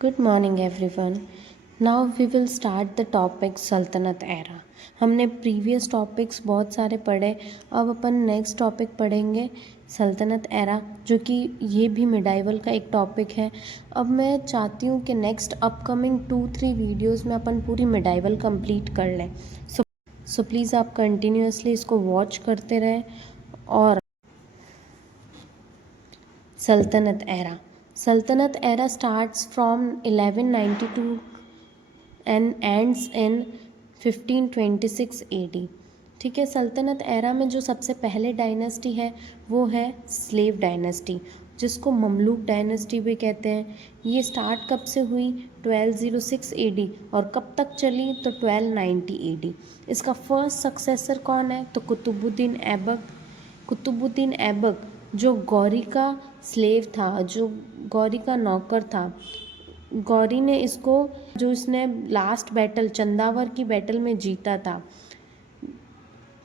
Good morning everyone. Now we will start the topic सल्तनत era. हमने previous topics बहुत सारे पढ़े। अब अपन नेक्स्ट टॉपिक पढ़ेंगे सल्तनत एरा, जो कि ये भी मिडाइवल का एक टॉपिक है। अब मैं चाहती हूँ कि नेक्स्ट अपकमिंग 2-3 वीडियोस में अपन पूरी मिडाइवल कंप्लीट कर लें। सो प्लीज़ आप कंटिन्यूसली इसको वॉच करते रहें। और सल्तनत era starts from 1192 and ends in 1526 AD। ठीक है, सल्तनत एरा में जो सबसे पहले डायनेस्टी है वो है स्लेव डायनेस्टी, जिसको ममलूक डायनेस्टी भी कहते हैं। ये स्टार्ट कब से हुई? 1206 AD। और कब तक चली? तो 1290 AD। इसका फर्स्ट सक्सेसर कौन है? तो कुतुबुद्दीन ऐबक। कुतुबुद्दीन ऐबक जो गौरी का स्लेव था, जो गौरी का नौकर था। गौरी ने इसको, जो इसने लास्ट बैटल चंदावर की बैटल में जीता था,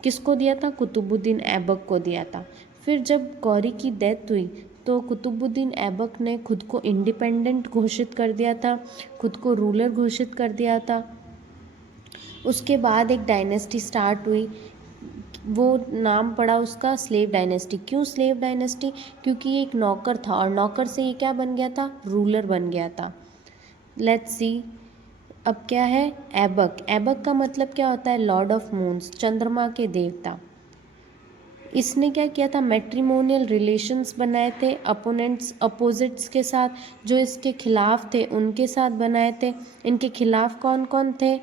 किसको दिया था? कुतुबुद्दीन ऐबक को दिया था। फिर जब गौरी की डेथ हुई तो कुतुबुद्दीन ऐबक ने खुद को इंडिपेंडेंट घोषित कर दिया था, खुद को रूलर घोषित कर दिया था। उसके बाद एक डायनेस्टी स्टार्ट हुई, वो नाम पड़ा उसका स्लेव डायनेस्टी। क्यों स्लेव डायनेस्टी? क्योंकि ये एक नौकर था और नौकर से ये क्या बन गया था? रूलर बन गया था। लेट्स सी अब क्या है। ऐबक। ऐबक का मतलब क्या होता है? लॉर्ड ऑफ मून्स, चंद्रमा के देवता। इसने क्या किया था? मैट्रिमोनियल रिलेशंस बनाए थे अपोजिट्स के साथ, जो इसके खिलाफ थे उनके साथ बनाए थे। इनके खिलाफ कौन कौन थे?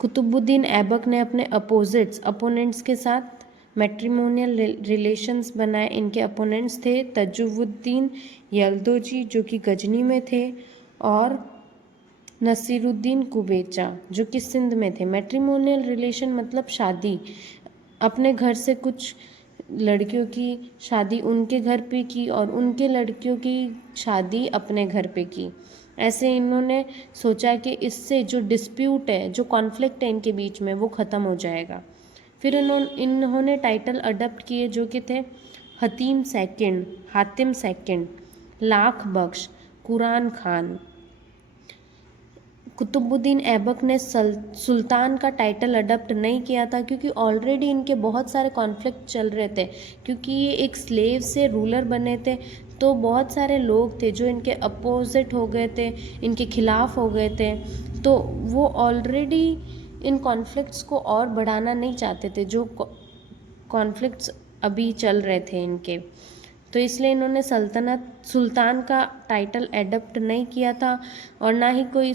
कुतुबुद्दीन ऐबक ने अपने अपोनेंट्स के साथ मैट्रिमोनियल रिलेशंस बनाए। इनके अपोनेंट्स थे तजुवुद्दीन यल्दोजी, जो कि गजनी में थे, और नसीरुद्दीन कुबेचा, जो कि सिंध में थे। मैट्रिमोनियल रिलेशन मतलब शादी। अपने घर से कुछ लड़कियों की शादी उनके घर पे की और उनके लड़कियों की शादी अपने घर पे की। ऐसे इन्होंने सोचा कि इससे जो डिस्प्यूट है, जो कॉन्फ्लिक्ट है इनके बीच में, वो ख़त्म हो जाएगा। फिर इन्होंने टाइटल अडॉप्ट किए, जो कि थे हातिम सेकंड, लाख बख्श, कुरान खान। कुतुबुद्दीन ऐबक ने सुल्तान का टाइटल अडॉप्ट नहीं किया था, क्योंकि ऑलरेडी इनके बहुत सारे कॉन्फ्लिक्ट चल रहे थे। क्योंकि ये एक स्लेव से रूलर बने थे, तो बहुत सारे लोग थे जो इनके अपोजिट हो गए थे, इनके खिलाफ हो गए थे। तो वो ऑलरेडी इन कॉन्फ्लिक्ट्स को और बढ़ाना नहीं चाहते थे, जो कॉन्फ्लिक्ट्स अभी चल रहे थे इनके। तो इसलिए इन्होंने सुल्तान का टाइटल एडप्ट नहीं किया था, और ना ही कोई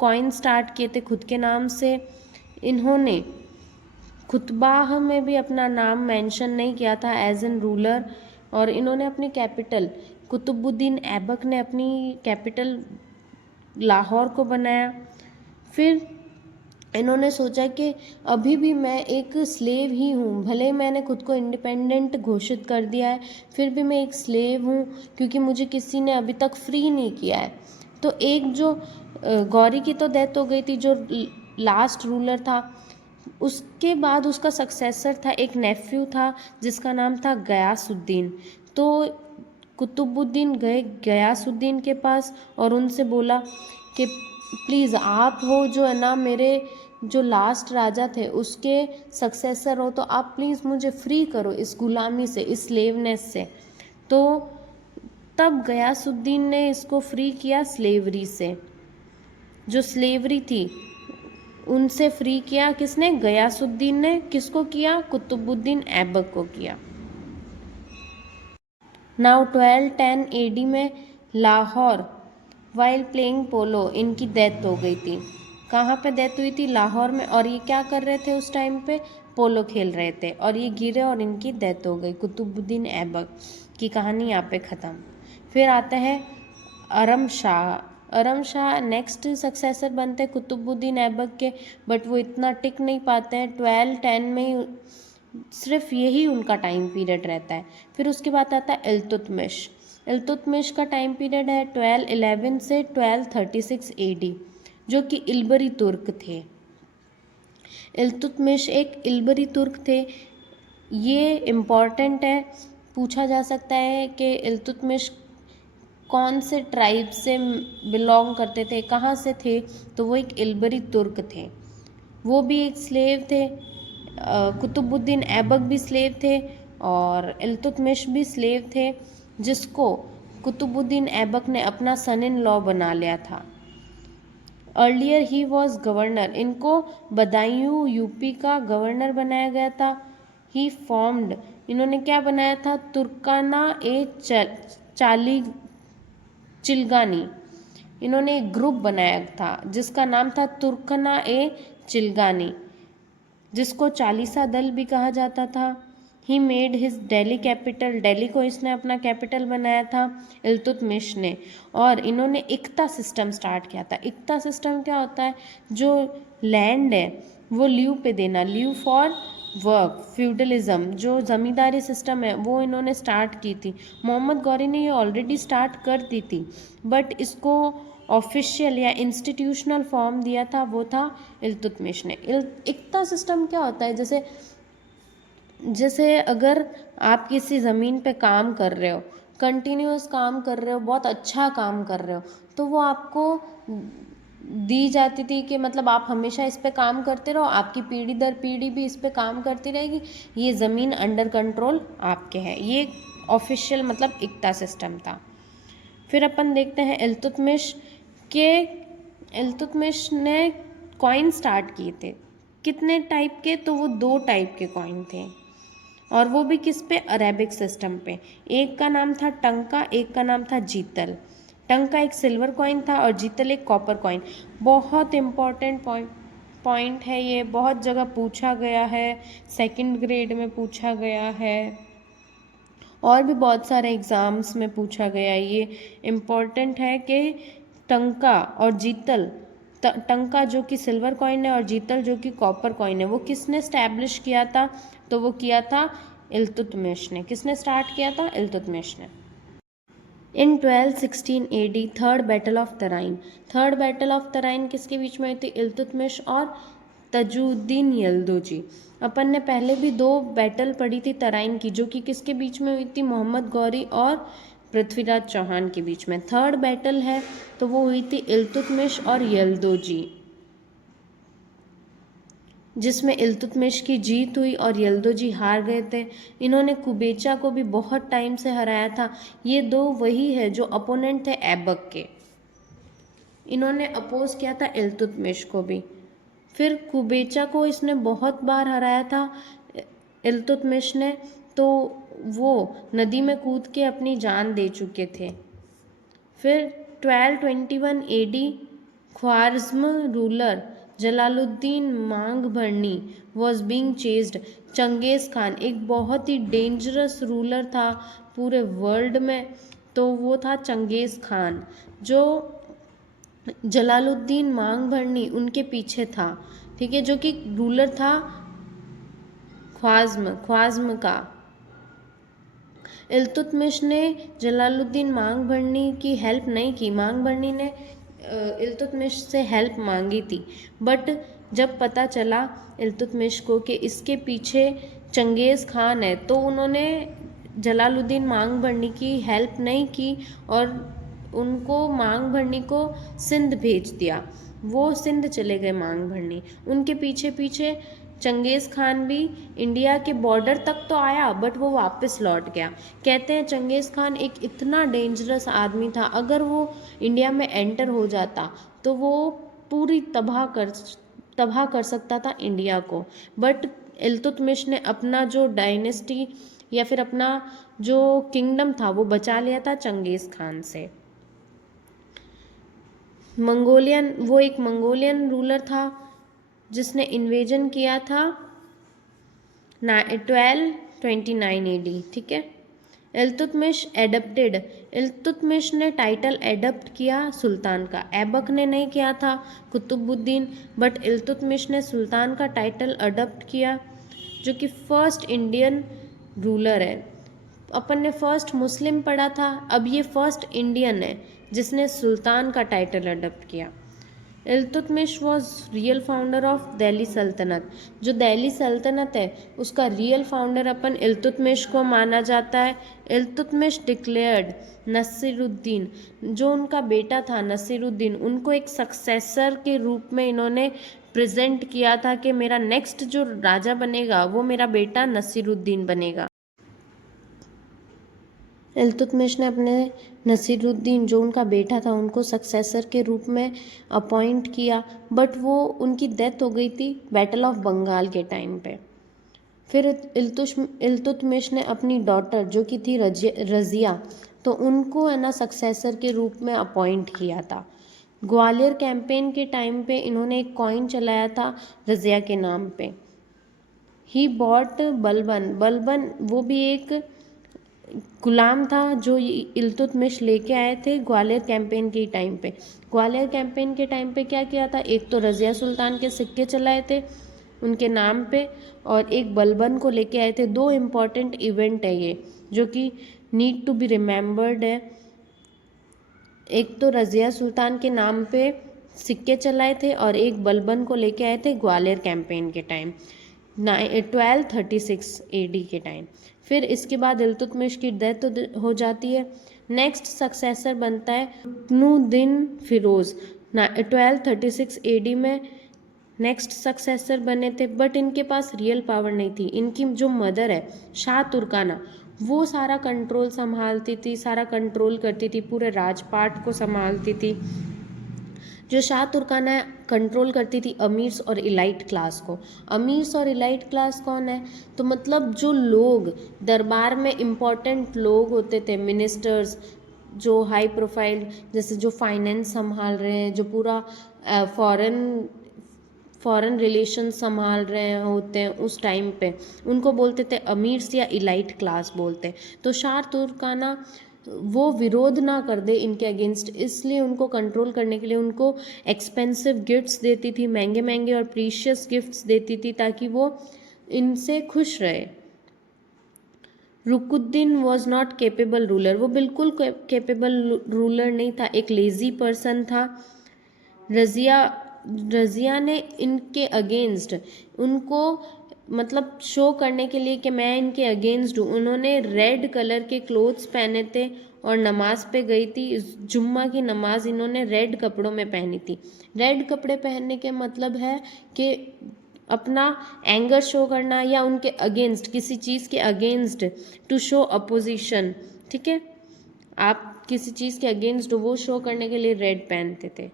कॉइन स्टार्ट किए थे खुद के नाम से। इन्होंने खुतबाह में भी अपना नाम मेंशन नहीं किया था एज एन रूलर। और इन्होंने अपनी कैपिटल, कुतुबुद्दीन ऐबक ने अपनी कैपिटल लाहौर को बनाया। फिर इन्होंने सोचा कि अभी भी मैं एक स्लेव ही हूँ, भले मैंने खुद को इंडिपेंडेंट घोषित कर दिया है, फिर भी मैं एक स्लेव हूँ, क्योंकि मुझे किसी ने अभी तक फ्री नहीं किया है। तो एक जो गौरी की तो डेथ हो गई थी, जो लास्ट रूलर था, उसके बाद उसका सक्सेसर था, एक नेफ्यू था जिसका नाम था गयासुद्दीन। तो कुतुबुद्दीन गए गयासुद्दीन के पास और उनसे बोला कि प्लीज़ आप हो जो है ना, मेरे जो लास्ट राजा थे उसके सक्सेसर हो, तो आप प्लीज़ मुझे फ्री करो इस गुलामी से, इस स्लेवनेस से। तो तब गयासुद्दीन ने इसको फ्री किया स्लेवरी से। जो स्लेवरी थी उनसे फ्री किया किसने? गयासुद्दीन ने। किसको किया? कुतुबुद्दीन ऐबक को किया। नाउ 1210 AD में लाहौर, वाइल प्लेइंग पोलो, इनकी डेथ हो गई थी। कहाँ पे डेथ हुई थी? लाहौर में। और ये क्या कर रहे थे उस टाइम पे? पोलो खेल रहे थे, और ये गिरे और इनकी डेथ हो गई। कुतुबुद्दीन ऐबक की कहानी यहाँ पे ख़त्म। फिर आता है अरम शाह। अरम शाह नेक्स्ट सक्सेसर बनते हैं कुतुबुद्दीन ऐबक के, बट वो इतना टिक नहीं पाते हैं। 1210 में ही सिर्फ यही उनका टाइम पीरियड रहता है। फिर उसके बाद आता है इल्तुतमिश। इल्तुतमिश का टाइम पीरियड है 1211 से 1236 AD, जो कि इल्बरी तुर्क थे। इल्तुतमिश एक इल्बरी तुर्क थे। ये इम्पॉर्टेंट है, पूछा जा सकता है कि इल्तुतमिश कौन से ट्राइब से बिलोंग करते थे, कहाँ से थे, तो वो एक इल्बरी तुर्क थे, वो भी एक स्लेव थे। कुतुबुद्दीन ऐबक भी स्लेव थे और इल्तुतमिश भी स्लेव थे, जिसको कुतुबुद्दीन ऐबक ने अपना सन इन लॉ बना लिया था। अर्लियर ही वॉज गवर्नर, इनको बदायूं यूपी का गवर्नर बनाया गया था। ही फॉर्म्ड, इन्होंने क्या बनाया था, तुर्काना ए चाली चिलगानी, इन्होंने एक ग्रुप बनाया था जिसका नाम था तुर्कना ए चिलगानी, जिसको चालीसा दल भी कहा जाता था। He made his Delhi capital, Delhi को इसने अपना कैपिटल बनाया था इल्तुतमिश ने। और इन्होंने इक्ता सिस्टम स्टार्ट किया था। इक्ता सिस्टम क्या होता है, जो लैंड है वो ल्यू पे देना, ल्यू फॉर वर्क, फ्यूडलिज्म, जो ज़मींदारी सिस्टम है वो इन्होंने स्टार्ट की थी। मोहम्मद गौरी ने ये ऑलरेडी स्टार्ट कर दी थी, बट इसको ऑफिशियल या इंस्टीट्यूशनल फॉर्म दिया था वो था इल्तुतमिश ने। इक्ता सिस्टम क्या होता है, जैसे जैसे अगर आप किसी ज़मीन पे काम कर रहे हो, कंटिन्यूस काम कर रहे हो, बहुत अच्छा काम कर रहे हो, तो वो आपको दी जाती थी कि मतलब आप हमेशा इस पे काम करते रहो, आपकी पीढ़ी दर पीढ़ी भी इस पे काम करती रहेगी, ये ज़मीन अंडर कंट्रोल आपके है। ये ऑफिशियल मतलब इक्ता सिस्टम था। फिर अपन देखते हैं इल्तुतमिश ने कॉइन स्टार्ट किए थे। कितने टाइप के, तो वो 2 टाइप के कॉइन थे, और वो भी किस पे, अरेबिक सिस्टम पे। एक का नाम था टंका, एक का नाम था जीतल। टंका एक सिल्वर कॉइन था और जीतल एक कॉपर कॉइन। बहुत इम्पॉर्टेंट पॉइंट है ये, बहुत जगह पूछा गया है, सेकंड ग्रेड में पूछा गया है और भी बहुत सारे एग्ज़ाम्स में पूछा गया है। ये इम्पॉर्टेंट है कि टंका और जीतल, टंका जो कि सिल्वर कॉइन है और जीतल जो कि कॉपर कॉइन है, वो किसने स्टैब्लिश किया था, तो वो किया था इल्तुतमिश ने। किसने स्टार्ट किया था, इल्तुतमिश ने। इन 1216 AD third battle of Tarain, third battle of Tarain किसके बीच में हुई थी, इल्तुतमिश और तजुद्दीन यल्दोजी। अपन ने पहले भी 2 बैटल पढ़ी थी तराइन की, जो कि किसके बीच में हुई थी, मोहम्मद गौरी और पृथ्वीराज चौहान के बीच में। थर्ड बैटल है तो वो हुई थी इल्तुतमिश और यल्दोजी, जिसमें इल्तुतमिश की जीत हुई और यल्दोजी हार गए थे। इन्होंने कुबेचा को भी बहुत टाइम से हराया था। ये 2 वही है जो अपोनेंट थे ऐबक के, इन्होंने अपोज किया था इल्तुतमिश को भी। फिर कुबेचा को इसने बहुत बार हराया था इल्तुतमिश ने, तो वो नदी में कूद के अपनी जान दे चुके थे। फिर 1221 AD Khwarizm ruler Jalaluddin Mangbarni was being chased. चंगेज़ खान एक बहुत ही डेंजरस रूलर था पूरे वर्ल्ड में, तो वो था चंगेज़ खान, जो जलालुद्दीन मांगभरनी उनके पीछे था, ठीक है, जो कि रूलर था ख्वारिज़्म का। इल्तुतमिश ने जलालुद्दीन मांगभरनी की हेल्प नहीं की, मांगभरनी ने इल्तुतमिश से हेल्प मांगी थी, बट जब पता चला इल्तुतमिश को कि इसके पीछे चंगेज़ खान है, तो उन्होंने जलालुद्दीन मांगभरनी की हेल्प नहीं की और उनको मांगभरनी को सिंध भेज दिया। वो सिंध चले गए मांगभरनी, उनके पीछे पीछे चंगेज़ खान भी इंडिया के बॉर्डर तक तो आया, बट वो वापस लौट गया। कहते हैं चंगेज़ खान एक इतना डेंजरस आदमी था, अगर वो इंडिया में एंटर हो जाता तो वो पूरी तबाह कर सकता था इंडिया को। बट इल्तुतमिश ने अपना जो डायनेस्टी या फिर अपना जो किंगडम था वो बचा लिया था चंगेज़ खान से। वो एक मंगोलियन रूलर था जिसने इन्वेजन किया था 1229 AD, ठीक है। इल्तुतमिश ने टाइटल एडप्ट किया सुल्तान का, ऐबक ने नहीं किया था, कुतुबुद्दीन, बट इल्तुतमिश ने सुल्तान का टाइटल अडप्ट किया, जो कि फर्स्ट इंडियन रूलर है। अपन ने फर्स्ट मुस्लिम पढ़ा था, अब ये फर्स्ट इंडियन है जिसने सुल्तान का टाइटल अडप्ट किया। Iltutmish was real founder of Delhi सल्तनत। जो दिल्ली सल्तनत है उसका रियल फाउंडर अपन इल्तुतमिश को माना जाता है। इल्तुतमिश डिक्लेयर्ड नसीरुद्दीन, जो उनका बेटा था नसीरुद्दीन, उनको एक सक्सेसर के रूप में इन्होंने प्रेजेंट किया था कि मेरा नेक्स्ट जो राजा बनेगा वो मेरा बेटा नसीरुद्दीन बनेगा। इल्तुतमिश ने अपने नसीरुद्दीन जो उनका बेटा था उनको सक्सेसर के रूप में अपॉइंट किया, बट वो उनकी डेथ हो गई थी बैटल ऑफ बंगाल के टाइम पे। फिर इल्तुतमिश ने अपनी डॉटर जो कि थी रजिया, तो उनको है ना सक्सेसर के रूप में अपॉइंट किया था। ग्वालियर कैंपेन के टाइम पे इन्होंने एक कॉइन चलाया था रजिया के नाम पे। ही बॉट बलबन, बलबन वो भी एक गुलाम था जो इल्तुतमिश लेके आए थे ग्वालियर कैंपेन के टाइम पे। ग्वालियर कैंपेन के टाइम पे क्या किया था, एक तो रज़िया सुल्तान के सिक्के चलाए थे उनके नाम पे, और एक बलबन को लेके आए थे। दो इम्पॉर्टेंट इवेंट है ये जो कि नीड टू बी रिमेम्बर्ड है। एक तो रज़िया सुल्तान के नाम पे सिक्के चलाए थे और एक बलबन को लेके आए थे ग्वालियर कैंपेन के टाइम 1236 AD के टाइम। फिर इसके बाद इल्तुतमिश की डेथ हो जाती है। नेक्स्ट सक्सेसर बनता है रुकनुद्दीन फिरोज़। 1236 AD में नेक्स्ट सक्सेसर बने थे, बट इनके पास रियल पावर नहीं थी। इनकी जो मदर है शाह तुर्काना, वो सारा कंट्रोल संभालती थी, सारा कंट्रोल करती थी, पूरे राजपाट को संभालती थी। जो शाह तुर्काना कंट्रोल करती थी अमीर्स और इलाइट क्लास को। अमीर्स और इलाइट क्लास कौन है, तो मतलब जो लोग दरबार में इम्पोर्टेंट लोग होते थे, मिनिस्टर्स जो हाई प्रोफाइल, जैसे जो फाइनेंस संभाल रहे हैं, जो पूरा फॉरेन रिलेशन संभाल रहे होते हैं उस टाइम पे, उनको बोलते थे अमीर्स या इलाइट क्लास बोलते हैं। तो शाह तुर्काना वो विरोध ना कर दे इनके अगेंस्ट, इसलिए उनको कंट्रोल करने के लिए उनको एक्सपेंसिव गिफ्ट्स देती थी, महंगे महंगे और प्रीशियस गिफ्ट्स देती थी ताकि वो इनसे खुश रहे। रुकुद्दीन वॉज नॉट केपेबल रूलर, वो बिल्कुल केपेबल रूलर नहीं था, एक लेज़ी पर्सन था। रज़िया ने इनके अगेंस्ट उनको मतलब शो करने के लिए कि मैं इनके अगेंस्ट हूँ, उन्होंने रेड कलर के क्लोथ्स पहने थे और नमाज पे गई थी। जुम्मा की नमाज इन्होंने रेड कपड़ों में पहनी थी। रेड कपड़े पहनने के मतलब है कि अपना एंगर शो करना या उनके अगेंस्ट, किसी चीज़ के अगेंस्ट, टू शो अपोजिशन। ठीक है, आप किसी चीज़ के अगेंस्ट हो वो शो करने के लिए रेड पहनते थे।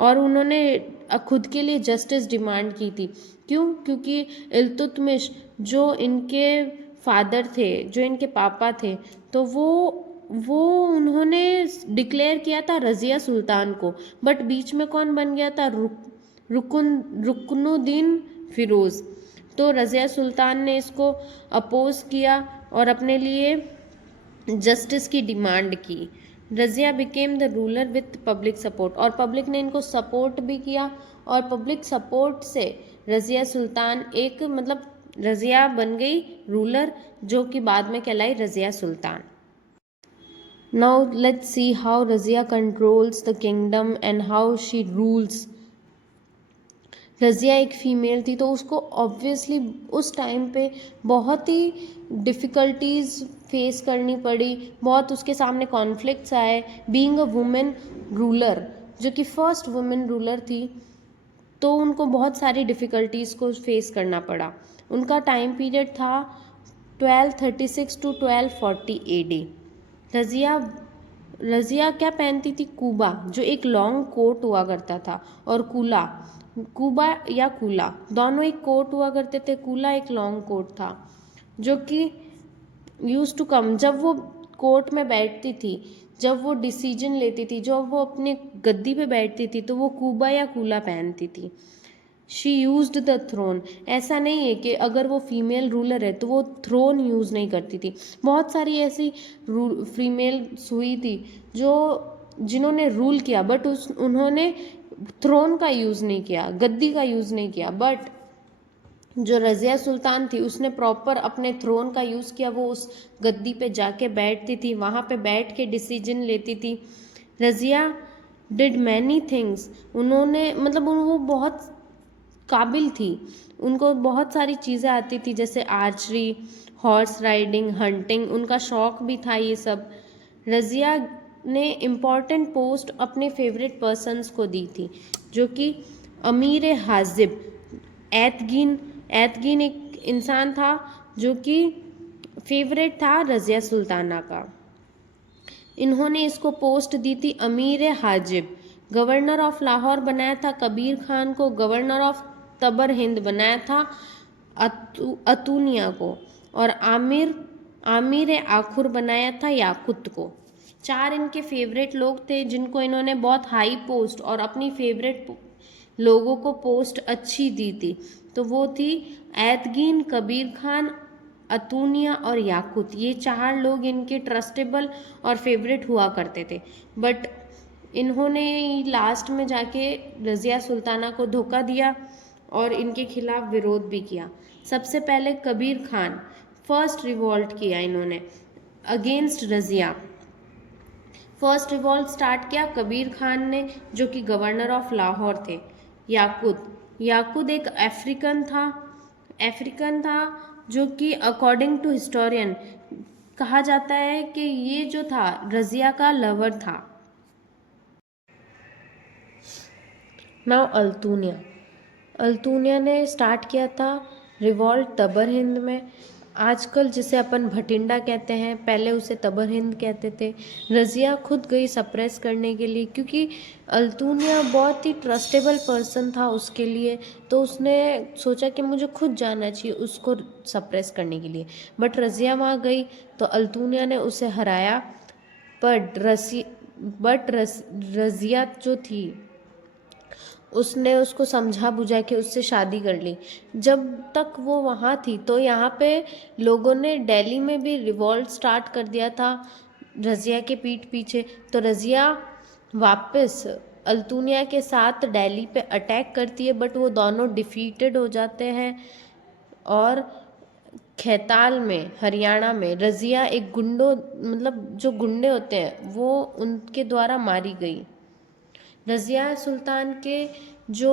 और उन्होंने खुद के लिए जस्टिस डिमांड की थी। क्यों? क्योंकि इल्तुतमिश जो इनके फादर थे, जो इनके पापा थे, तो वो उन्होंने डिक्लेयर किया था रज़िया सुल्तान को, बट बीच में कौन बन गया था, रुकनुद्दीन फिरोज़। तो रज़िया सुल्तान ने इसको अपोज किया और अपने लिए जस्टिस की डिमांड की। Razia became the ruler with public support, और पब्लिक ने इनको सपोर्ट भी किया, और पब्लिक सपोर्ट से रज़िया सुल्तान एक मतलब रज़िया बन गई रूलर, जो कि बाद में कहलाई Razia Sultan. Now let's see how Razia controls the kingdom and how she rules. Razia एक फ़ीमेल थी तो उसको ऑब्वियसली उस टाइम पे बहुत ही डिफ़िकल्टीज़ फेस करनी पड़ी, बहुत उसके सामने कॉन्फ्लिक्ट्स आए। बीइंग अ वुमेन रूलर, जो कि फर्स्ट वुमेन रूलर थी, तो उनको बहुत सारी डिफ़िकल्टीज़ को फेस करना पड़ा। उनका टाइम पीरियड था 1236 टू 1240 AD। रज़िया क्या पहनती थी, कूबा, जो एक लॉन्ग कोट हुआ करता था, और कूबा या कूला दोनों एक कोट हुआ करते थे। कूला एक लॉन्ग कोट था जो कि यूज टू कम, जब वो कोर्ट में बैठती थी, जब वो डिसीजन लेती थी, जब वो अपने गद्दी पे बैठती थी, तो वो कूबा या कूला पहनती थी। शी यूज्ड द थ्रोन, ऐसा नहीं है कि अगर वो फीमेल रूलर है तो वो थ्रोन यूज़ नहीं करती थी। बहुत सारी ऐसी फीमेल्स हुई थी जिन्होंने रूल किया, बट उन्होंने थ्रोन का यूज़ नहीं किया, गद्दी का यूज़ नहीं किया। बट जो रज़िया सुल्तान थी उसने प्रॉपर अपने थ्रोन का यूज़ किया, वो उस गद्दी पे जाके बैठती थी, वहाँ पे बैठ के डिसीजन लेती थी। रज़िया डिड मैनी थिंग्स, उन्होंने मतलब वो बहुत काबिल थी, उनको बहुत सारी चीज़ें आती थी जैसे आर्चरी, हॉर्स राइडिंग, हंटिंग, उनका शौक भी था ये सब। रज़िया ने इम्पॉर्टेंट पोस्ट अपने फेवरेट पर्सन्स को दी थी जो कि अमीर हाजिब, एतगीन, एतगीन एक इंसान था जो कि फेवरेट था रज़िया सुल्ताना का। इन्होंने इसको पोस्ट दी थी अमीर हाजिब। गवर्नर ऑफ लाहौर बनाया था कबीर खान को, गवर्नर ऑफ तबर हिंद बनाया था अतूनिया को, और आमिर आखुर बनाया था याकुत को। 4 इनके फेवरेट लोग थे जिनको इन्होंने बहुत हाई पोस्ट और अपनी फेवरेट लोगों को पोस्ट अच्छी दी थी। तो वो थी एतगीन, कबीर खान, अतूनिया और याकुत। ये 4 लोग इनके ट्रस्टेबल और फेवरेट हुआ करते थे। बट इन्होंने लास्ट में जाके रज़िया सुल्ताना को धोखा दिया और इनके खिलाफ विरोध भी किया। सबसे पहले कबीर खान फर्स्ट रिवॉल्ट किया इन्होंने against Razia. First revolt start किया कबीर खान ने जो कि गवर्नर ऑफ लाहौर थे। याकुत एक अफ्रीकन था जो कि अकॉर्डिंग टू हिस्टोरियन कहा जाता है कि ये जो था रज़िया का लवर था। नाउ अल्तूनिया ने स्टार्ट किया था रिवॉल्ट तबर हिंद में, आजकल जिसे अपन भटिंडा कहते हैं, पहले उसे तबर हिंद कहते थे। रज़िया खुद गई सप्रेस करने के लिए क्योंकि अल्तूनिया बहुत ही ट्रस्टेबल पर्सन था उसके लिए, तो उसने सोचा कि मुझे खुद जाना चाहिए उसको सप्रेस करने के लिए। बट रज़िया वहाँ गई तो अल्तूनिया ने उसे हराया। बट रज़िया जो थी उसने उसको समझा बुझा के उससे शादी कर ली। जब तक वो वहाँ थी तो यहाँ पे लोगों ने दिल्ली में भी रिवॉल्ट स्टार्ट कर दिया था रज़िया के पीठ पीछे। तो रज़िया वापस अल्तूनिया के साथ दिल्ली पे अटैक करती है, बट वो दोनों डिफीटेड हो जाते हैं। और खैताल में हरियाणा में रज़िया एक जो गुंडे होते हैं वो उनके द्वारा मारी गई। रज़िया सुल्तान के जो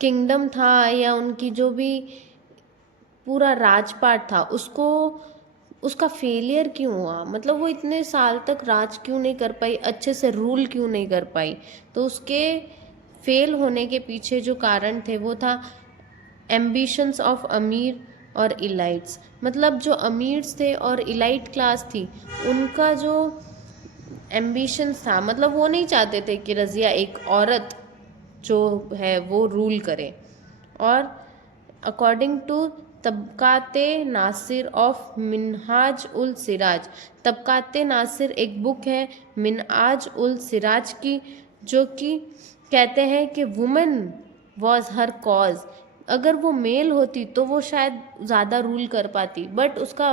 किंगडम था या उनकी जो भी पूरा राजपाट था उसका फेलियर क्यों हुआ, वो इतने साल तक राज क्यों नहीं कर पाई, अच्छे से रूल क्यों नहीं कर पाई। तो उसके फेल होने के पीछे जो कारण थे वो था एम्बिशंस ऑफ अमीर और इलाइट्स। जो अमीर्स थे और इलाइट क्लास थी उनका जो एम्बिशंस था, वो नहीं चाहते थे कि रज़िया एक औरत जो है वो रूल करे। और according to Tabaqate Nasir of Minhaj ul Siraj, Tabaqate Nasir एक बुक है मिनहाज उल सिराज की, जो कि कहते हैं कि वुमेन वॉज हर कॉज। अगर वो मेल होती तो वो शायद ज़्यादा रूल कर पाती, बट उसका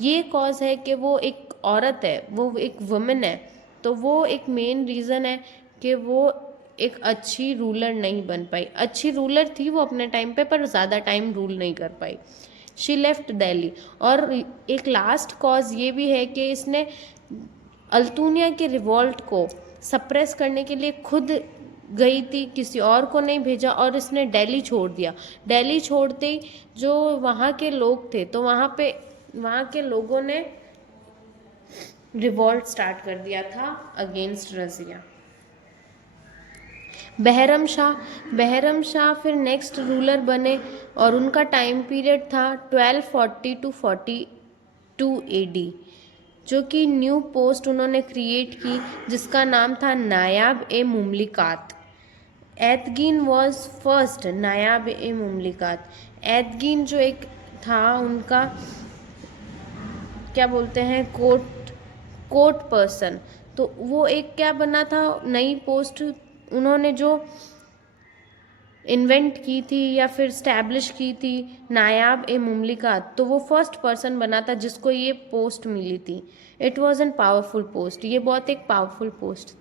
ये कॉज है कि वो एक औरत है, वो एक वुमेन है, तो वो एक मेन रीज़न है कि वो एक अच्छी रूलर नहीं बन पाई। अच्छी रूलर थी वो अपने टाइम पे, पर ज़्यादा टाइम रूल नहीं कर पाई। She left Delhi. और एक लास्ट कॉज ये भी है कि इसने अल्तूनिया के रिवॉल्ट को सप्रेस करने के लिए खुद गई थी, किसी और को नहीं भेजा, और इसने दिल्ली छोड़ दिया। दिल्ली छोड़ते ही जो वहाँ के लोग थे तो वहाँ के लोगों ने रिवॉल्ट स्टार्ट कर दिया था अगेंस्ट रज़िया। बहरम शाह फिर नेक्स्ट रूलर बने और उनका टाइम पीरियड था 1240 टू 42 AD, जो कि न्यू पोस्ट उन्होंने क्रिएट की जिसका नाम था नायाब ए मुमलिकात। एतगीन वॉज फर्स्ट नायाब ए मुमलिकात। एतगीन जो एक था उनका क्या बोलते हैं कोर्ट पर्सन, तो वो एक क्या बना था नई पोस्ट उन्होंने जो इन्वेंट की थी या फिर स्टैब्लिश की थी नायाब ए मुमलिकात, तो वो फर्स्ट पर्सन बना था जिसको ये पोस्ट मिली थी। It was an powerful post, ये बहुत एक पावरफुल पोस्ट थी।